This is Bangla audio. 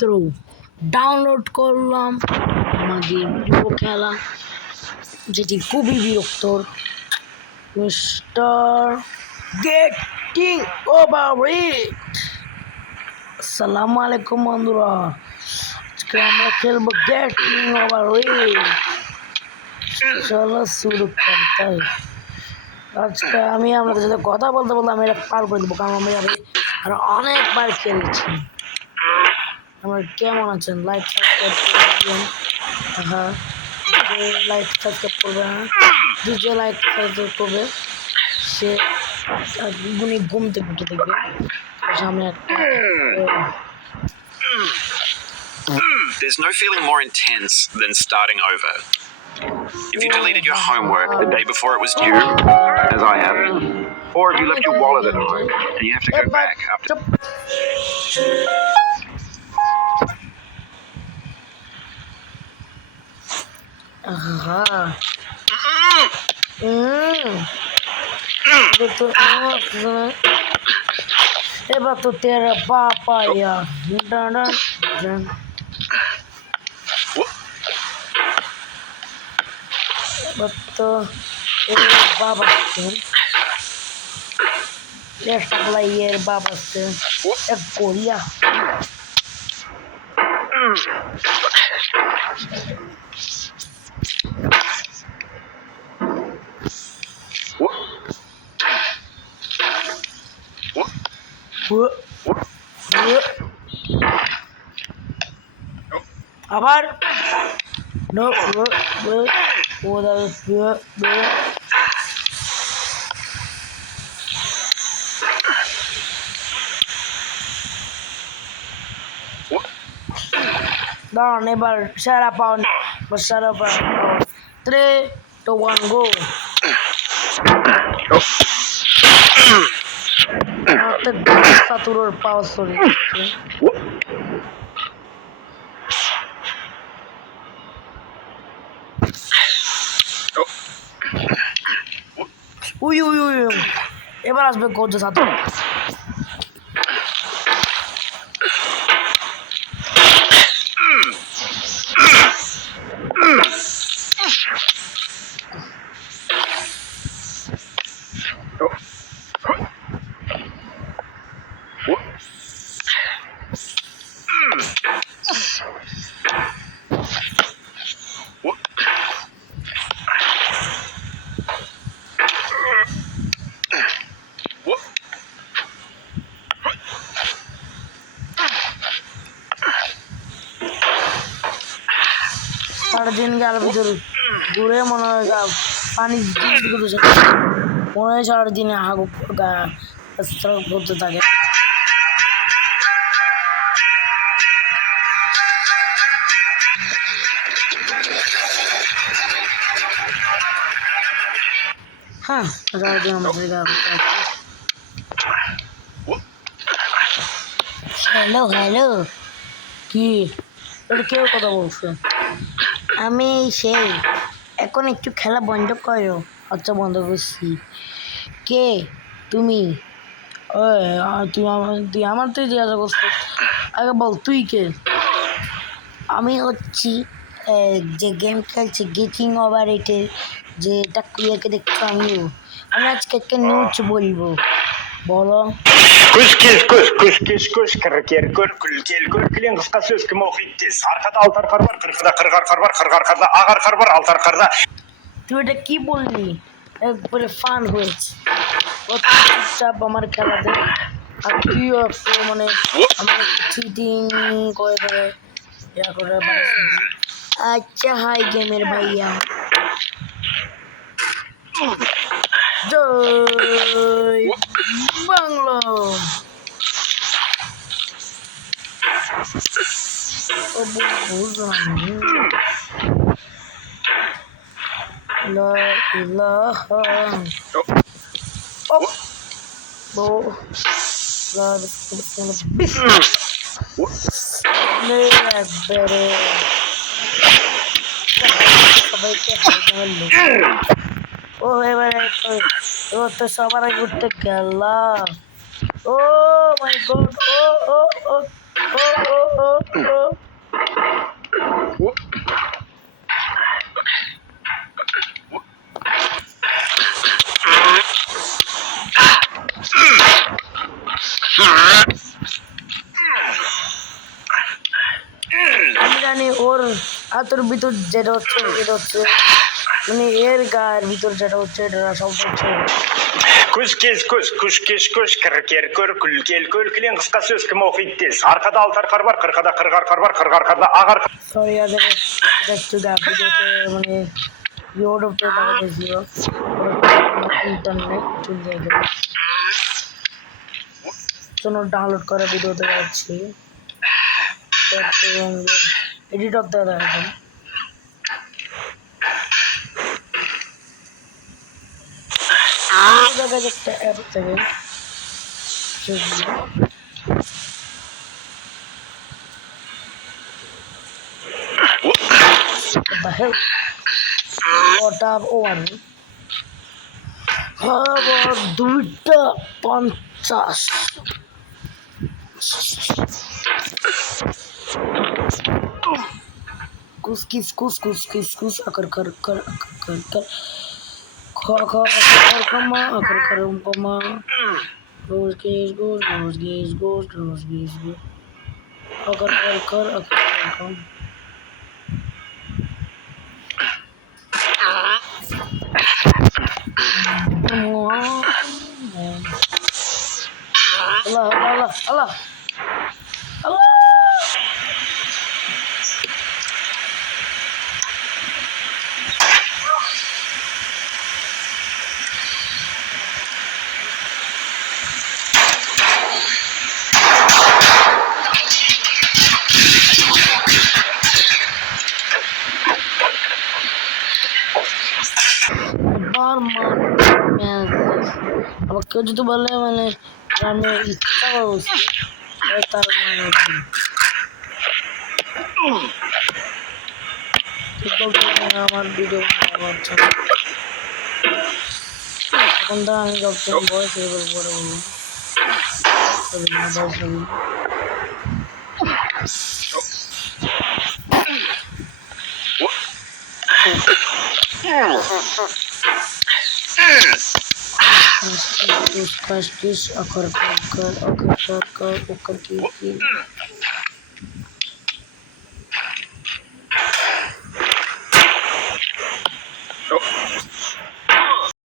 মাত্র ডাউনলোড করলাম আমাদের প্রিয় খেলা, যেটি খুবই বিরক্তর, মিস্টার গেটিং ওভার ইট। আসসালামু আলাইকুম বন্ধুরা, আজকে আমরা খেলবো গেটিং ওভার ইট। চলো শুরু করতে। আজকে আমি আপনাদের সাথে কথা বলতে বলতে আমি এটা পার করে দেবো, কারণ আমি আর অনেকবার খেলেছি। আমার কেমন আছেন? লাইক সাবস্ক্রাইব করবেন। হ্যাঁ, লাইক সাবস্ক্রাইব করবে না, যে লাইক সাবস্ক্রাইব করবে সে ঘুম থেকে উঠে দেখবে সামনে একটা There's no feeling more intense than starting over. If you deleted your homework the day before it was due, as I have, or if you left your wallet at home and you have to go back after... এবার তো তেরা বাপা ইয়া এবার তো বাবা লেফটলা ইয়ের বাবা আছে এক কোরিয়া। আবার দাঁড়ান, এবার সেরা পাউন সেরা পাউন 3, 2, 1 গো। সাতুরের পাওয়া সরি এবার আসবে গোজ সাতুর। সারাদিন গার ভিতরে ঘুরে মনে হয় পানি মনে হয় সারাদিনে হাগু করতে থাকে। হ্যাঁ, সারাদিন আমাদের হ্যালো হ্যালো কি এটা কেউ কথা বলছে? আমি সেই এখন একটু খেলা বন্ধ করো। আচ্ছা, বন্ধ করছি। কে তুমি? তুই আমার তুই জিজ্ঞাসা করছিস, আগে বল তুই কে? আমি হচ্ছি যে গেম খেলছি গেটিং ওভার ইটের, যেটা কুইয়াকে দেখছো আমিও। আমি আজকে একটা নিউজ বলবো, বলো। Kuş kırıker gör gülgel gölgülen kıska söz kim okuyup arkada altar kar var kırkıda kırgar kar var kırgar karda agar kar var altar karda। তুই এটা কি বললি? একবারে ফান হয়েছে। চুপচাপ আমার খেলা দে, আর তুইও একটু মানে আমার চিটিং করে ধরে ইয়া করে। আচ্ছা, হাই গেমের ভাইয়া, জয় বাংলা। লা ইলাহা ও এবারে তো সবার আগে উঠতে গেলাম। ও মাই গড, ও ও ও ও ও ও ও জানি ওর হাতের ভিতর যেটা হচ্ছে এটা হচ্ছে মানে এর গায়ের ভিতর যেটা হচ্ছে এটা সব হচ্ছে Күз кез көз, күш кеш көш, кір көр, күл кел көл, кілең қысқа сөз кім оқиды тез. Арқада алты арқар бар, қырқада қырық арқар бар, қырық арқарда ақ арқар. সরি আদের এটা একটু ভিডিওতে মানে ইউটিউবতে দেখা গেছিল ইন্টারনেট চলে যাবে চলো ডাউনলোড করে ভিডিওতে যাচ্ছি এডিট করতে হবে এখন জায়গায় একটা অ্যাপ থেকে the hell? What up, one? আবার 2:50 कुस किस कुस कुस किस कुस अकर कर कर कर कर खा खा अकर कमा अकर कर कमा रोज गेस गोस रोज गेस गोस रोज गेस गो अकर कर कम Allah Allah Allah Allah আবার কেউ যদি বলে মানে আমি ইচ্ছা করছি তার মানে আমার ভিডিও এখন তো আমি যখন বয়স হয়ে গেল পরে বলবো Каш киш, акар кар, акар кар, акар киш.